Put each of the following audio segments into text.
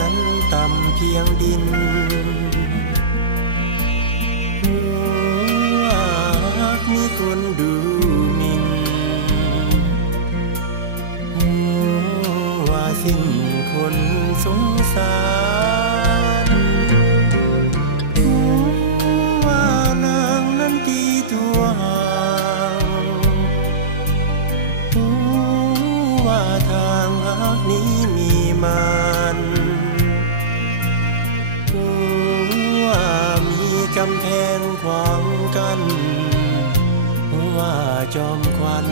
นั้นต่ำเพียงดินหากมีคนดูหมิ่นว่าสิ้นคนสงสารว่านางนั้นตีตัวห่างว่าทางหักนี้มีมันว่ามีกำแพงขวางกันว่าจอมควัน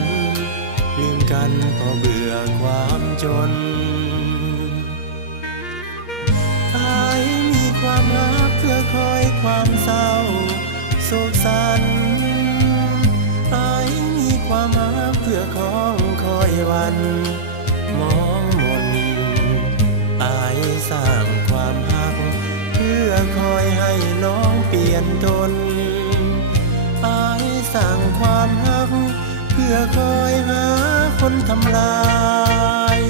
ลืมกันเพราะเบื่อความจนอายมีความรักเพื่อคอยความเศร้าโศกสันอายมีความรักเพื่อของคอยวันมองมนอายสร้างความรักเพื่อคอยให้น้องเปลี่ยนตนอายสร้างความรักเพื่อคอยหาคนทำลาย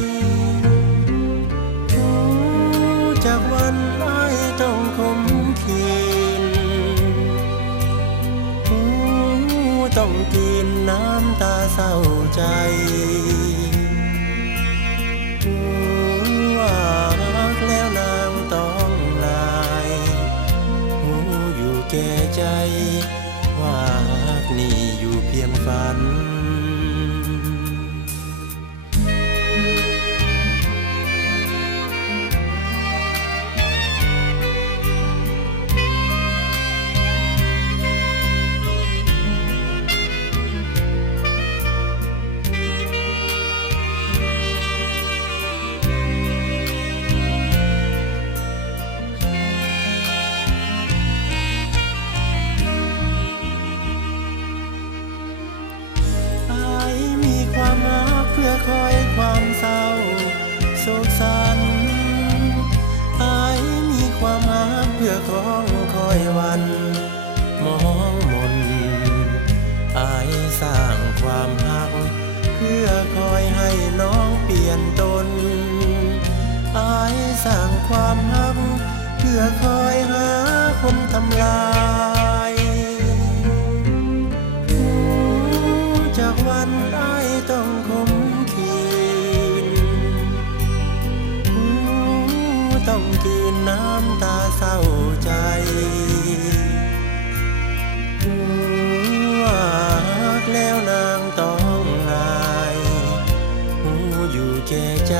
จากวันอายต้องคมคืนต้องกินน้ำตาเศร้าใจว่ารักแล้วนางต้องลายอยู่แก่ใจว่ารักนี่อยู่เพียงฝันเพื่อคอยความเศร้าโศกสันอายมีความรักเพื่อของคอยวันมองมนอายสร้างความรักเพื่อคอยให้น้องเปลี่ยนตนอายสร้างความรักเพื่อคอยหาคนทำลายจากวันอายต้องคมต้องกินน้ำตาเศร้าใจว่ารักแล้วนางต้องลายอยู่แก่ใจ